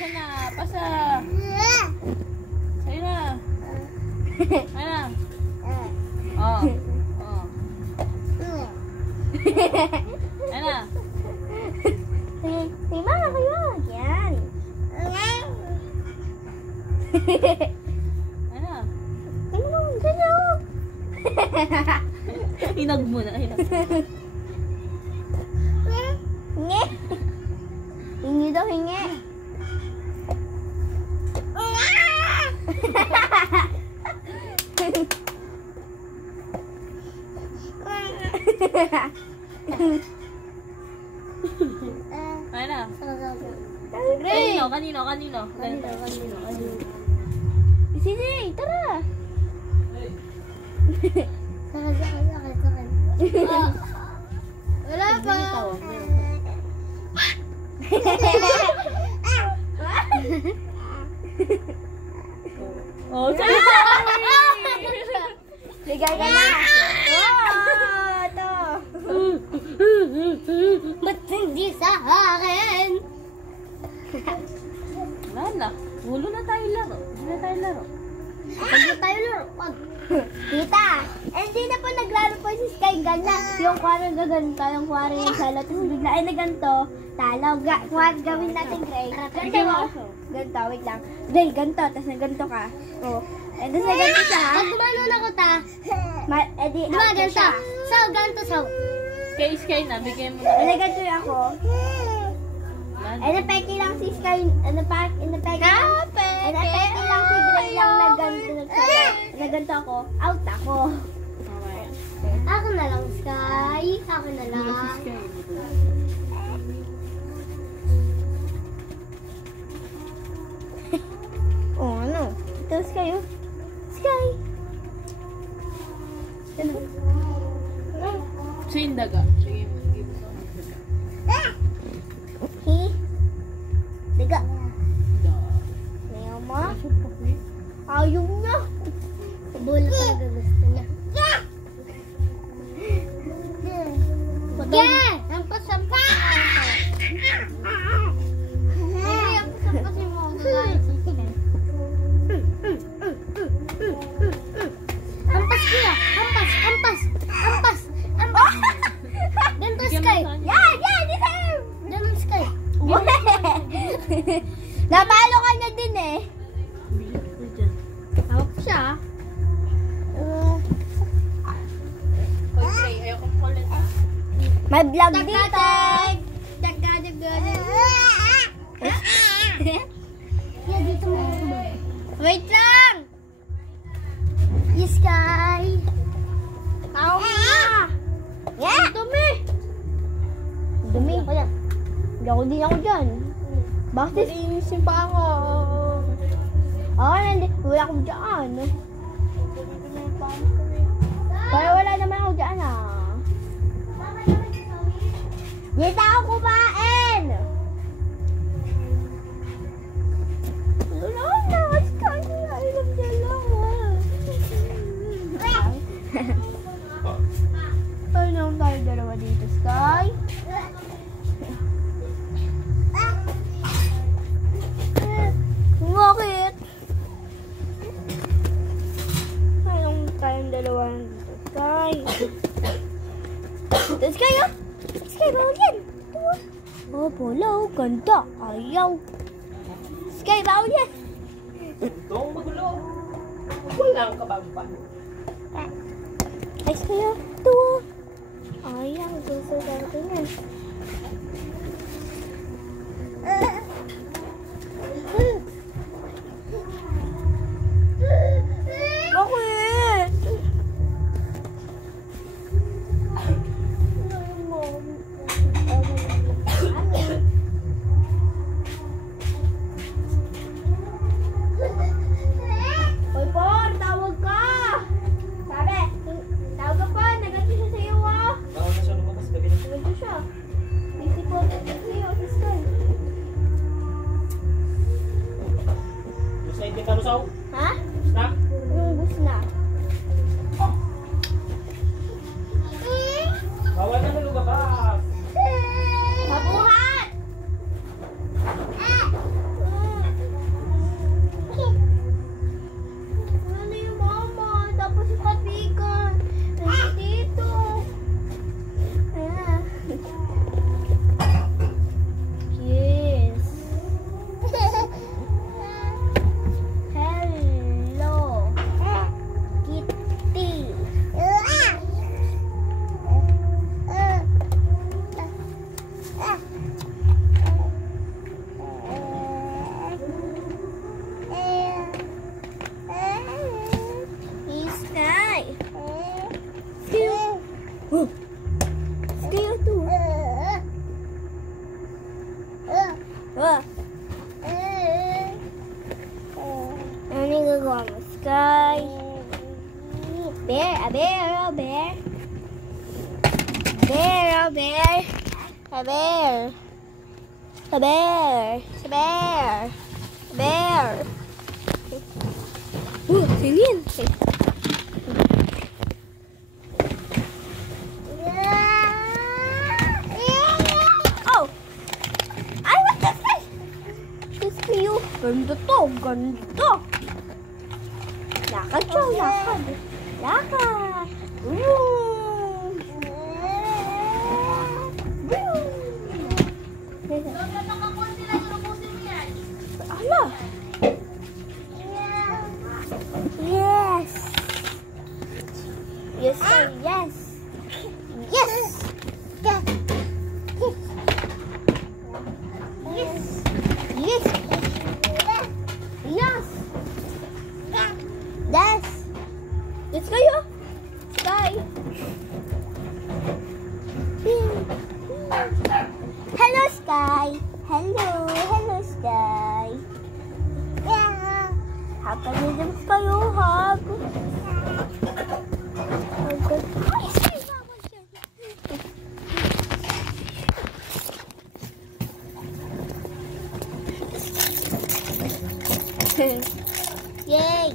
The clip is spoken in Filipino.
Pasa na. Pasa. Sa'yo na. Ano? Oh. Oh. Ano? Mama kayo. Yan. Ano? Ano? Ganyan. Hinag mo na. Hinag. Hingi. Hingi daw, hingi. Ano? Great. Kanino? Sige, tara. Wala pa. Oh, sa'yo! Bigay ka na. Oh, ito. Ba't hindi sa akin? Wala na. Ulo na tayo laro. Hindi na tayo laro. Huwag na tayo laro. Wag. Tita, hindi na po naglaro po si Sky Ganda. Yung kwarang gaganto, yung kwarang yung salo. Tapos bigla ay naganto. Talo. Gawin natin Gray. Ganto mo. Ganto, wait lang. Gray, ganto. Tapos naganto ka. Oh. And tapos naganto siya. Pag gumanon ako ta. Edi, diba ganto? So, ganto so. Sky na. Bigyan mo na. Naganto ako. Napeki lang si Sky. Napeki lang si Gray lang naganto. Naganto ako. Out ako. Ako na lang, Sky. Ako na lang. Oh, ano? Ito, Sky, oh. Sky! Ano? So yung daga. Sige mo. Daga. Ayaw mo? Ayaw niya. Bola talaga gusto niya. Yeah! Sampas-sampas! Sampas-sampasin mo. Ampas kuya! Ampas! Ganto Sky! Yan! This time! Ganto Sky! Napalo ka niya din eh. Hawak siya. Ayokong kulit. May vlog dito. Wait lang! Sky! Tao nga! Yeah! Dumi! Dumi? Wala. Hindi ako dyan. Bakit? Iinisin pa ako. Wala akong dyan. Pero wala naman ako dyan ah. Dito ako kumain! Wala na! Sky na! Ilang dalawa! Ay naman tayo dalawa dito, Sky. Bakit? Ay naman tayong dalawa dito, Sky. Dito, Sky, oh! Sky, bawal yan! Oh, polo, ganda! Ayaw! Sky, bawal yan! Itong magulo. Walang kabamba. Ay, Sky, oh! Ito, oh! Ayaw, gusto natin yan. Bakit? Hoy, Por, tawag ka! Sabi, tawag ka pa, naganto siya sa'yo, ah! Baka na siya lumabas gabi na. Naganto siya. Isip Oh. Ano yung gagawa mo, Sky? Bear, a bear, a bear. Bear, a bear. A bear. A bear. A bear. A bear. Singin. Oh! Ay, what the fuck? This kayo. Ganda to. Ganda. Lakad siya. Lakad. Lakad. Vroom. Vroom. Ala. Yes. Yes, sir. Yes. Yes. Yes. Yes. Yes. Yes. Yes. Let's go, yo. Sky. Hello, Sky. Hello. Hello, Sky. How can you do Sky? Oh, hug. Yay!